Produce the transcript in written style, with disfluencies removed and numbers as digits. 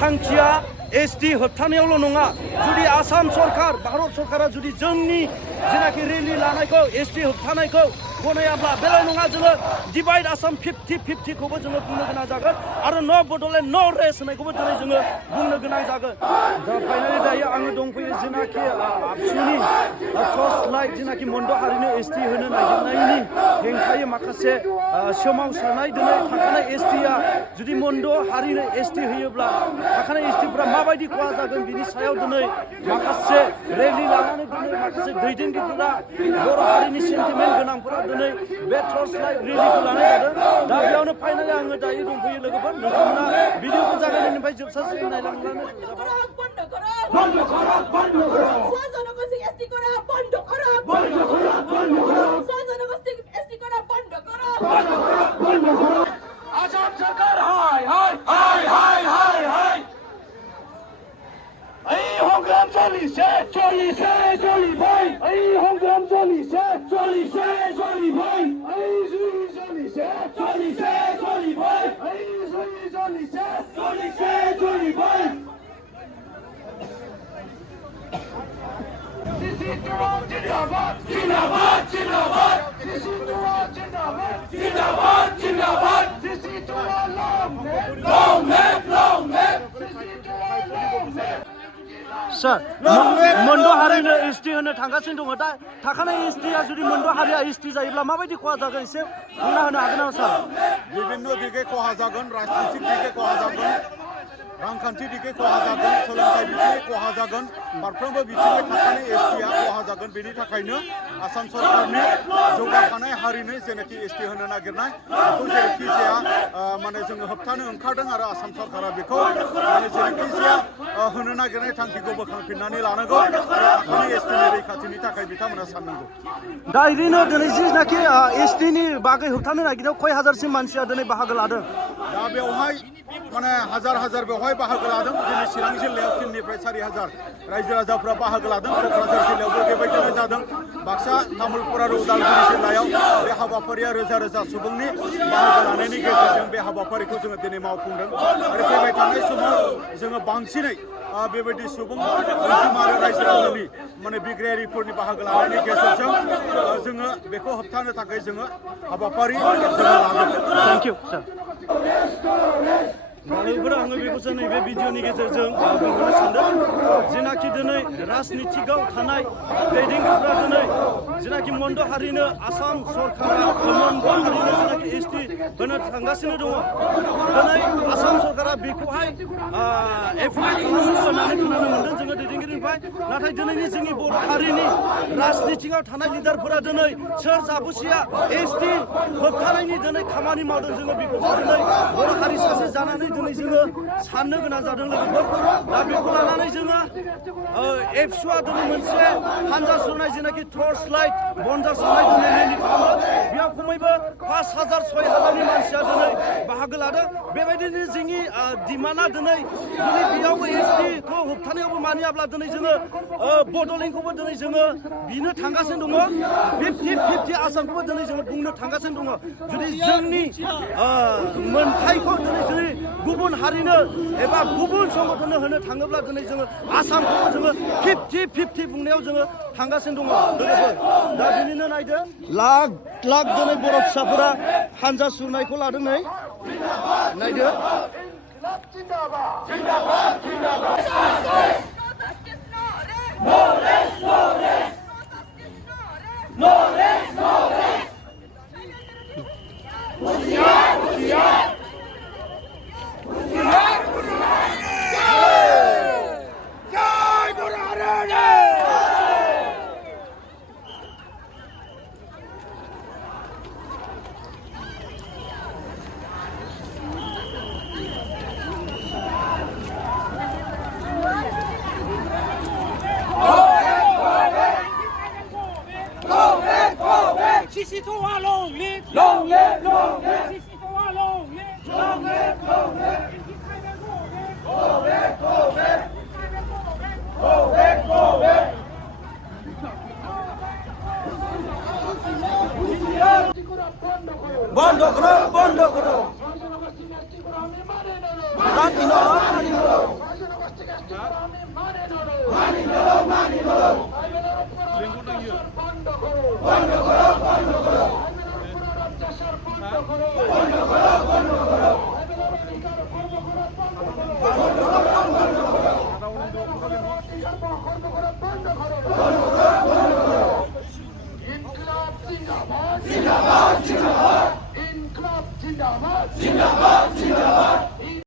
थांखिया एसटि होबथानायावल' नङा जुदि आसाम सरकार भारत सरकारा जुदि जोंनि जेनाखि रेलि लानायखौ एसटि होबथानायखौ गनायाब्ला बेल' नङा जोङो डिभाइड आसाम 50-50खौबो जोङो बुंनो गोनां जागोन आरो न' बड'लेण्ड न' रेस होनायखौबो दिनै जोङो बुंनो गोनां जागोन। दा फाइनालि दायो आङो दंफैयो जेनाखि आबसुनि टर्च लाइट जेनाखि मोनद' हारिनो एसटि होनो नागिरनायनि हेंथायै माखासे सोमावसारनाय दिनै थाखानाय एसटिआ जुदि मोनद' हारिनो एसटि होयोब्ला थाखानाय एसटिफोरा माबायदि खहा जागोन बिनि सायाव दिनै माखासे रेलि लानानै दिनै माखासे दैदेनगिरिफोरा बर' हारिनि सेन्टिमेन्ट गोनांफोरा दिनै बे टर्च लाइट रेलिखौ लानाय जादों। दा बेयावनो फाइनालि आङो दायो दंफैयो लोगोफोर नोंथांमोना भिडिअखौ जागायनायनिफ्राय जोबजासिम नायलांब्लानो আসাম সরকার হাই হাই হাই হাই হাই হাই এই সংগ্রাম চলিছে চলিছে চলিবই এই সংগ্রাম চলিছে চলিছে চলিবই এই জুই চলিছে চলিছে চলিবই এই জুই চলিছে চলিছে চলিবই জিন্দাবাদ জিন্দাবাদ জিন্দাবাদ জিন্দাবাদ জিন্দাবাদ জিন্দাবাদ long live long live Sir, मोनद' हारिनो एसटि होनो थांगासिनो दङ दा थाखानाय एसटिआ जुदि मोनद' हारिया एसटि जायोब्ला माबायदि खहा जागोन एसे बुंना होनो हागोन नामा सार? বিভিন্ন দিকে खहा जागोन राजनीतिक दिगे खहा जागोन रांखान्थि दिगे खहा जागोन सोलोंथाइ बिथिङै खहा जागोन फारफ्रोमबो बिथिङै थाखानाय एसटिआ खहा जागोन बेनि थाखायनो आसाम सरकारनि जौगाखानाय हारिनो जेनाखि एसटि होनो नागिरनाय बेखौ जेरैखि जाया माने जोङो होबथानो ओंखारदों आरो आसाम सरकारा बेखौ माने जेरैखि जाया होनो नागिरनाय थांखिखौ बोखांफिननानै लानांगौ आरो थाखानाय एसटिनि रैखाथिनि थाखाय बिथांमोना साननांगौ। दा ओरैनो दिनै जिनाखि एसटिनि बागै होबथानो नागिरनायाव खय हाजारसिम मानसिया दिनै बाहागो लादों? दा बेवहाय माने हाजार हाजार बेवहाय बाहागो लादों दिनै चिरां जिल्लायाव 3निफ्राय 4,000 रायजो राजाफ्रा बाहागो लादों क'क्राझार जिल्लायावबो बेबायदिनो जादों बाक्सा तामुलपुर आरो उदालगुरि जिल्लायाव बे हाबाफारिया रोजा रोजा सुबुंनि बाहागो लानायनि गेजेरजों बे हाबाफारिखौ जोङो दिनै मावफुंदों आरो फैबाय थानाय समाव जोङो बांसिनै बेबायदि सुबुं अनजिमा आरो रायजो राजानि माने बिग्रायारिफोरनि बाहागो लानायनि गेजेरजों जोङो बेखौ होबथानो थाखाय जोङो हाबाफारि जोङो लागोन। थेंक इउ सार। लोगोफोर आङो बेखौसो नैबे भिडिअनि गेजेरजों बुंनो सानदों जेनाखि दिनै राजनितिकआव थानाय दैदेनगिरिफ्रा दिनै जेनाखि मोनद' हारिनो आसाम सरकारा मोनद' हारिनो जेनाखि एसटि होनो थांगासिनो दङ दिनै आसाम सरकारा बेखौहाय एप्रुभ खालामो होननानै खोनानो मोन्दों जोङो दैदेनगिरिनिफ्राय नाथाय दिनैनि जोंनि बर' हारिनि राजनितिकआव थानाय लिडारफोरा दिनै सोर जाबुसिया एसटि होबथानायनि दिनै खामानि मावदों जोङो बेखौसो दिनै बर' हारि सासे जानानै दिनै जोङो साननो गोनां जादों लोगोफोर दा बेखौ लानानै जोङो एबसुआ दिनै मोनसे हानजा सुरनाय जेनाखि टर्च लाइट बनजार सावनाय दिनै रेलि खालामदों बेयाव खमैबो 5,000-6,000नि मानसिया दिनै बाहागो लादों बेबायदिनो जोंनि डिमान्डआ दिनै जुदि बेयावबो एसटिखौ होबथानायावबो मानियाब्ला दिनै जोङो बड'लेण्डखौबो दिनै जोङो बिनो थांगासिनो दङ 50-50 आसामखौबो दिनै जोङो बुंनो थांगासिनो दङ जुदि जोंनि मोनथायखौ दिनै जुदि गुबुन हारिनो एबा गुबुन संगठननो होनो थाङोब्ला दिनै जोङो आसामखौबो जोङो 50-50 बुंनायाव जोङो थांगासिनो दङ लोगोफोर दा बिनिनो नायदो लाख लाख दिनै बर' फिसाफोरा हानजा सुरनायखौ लादों नै नायदो जिंदाबाद जिंदाबाद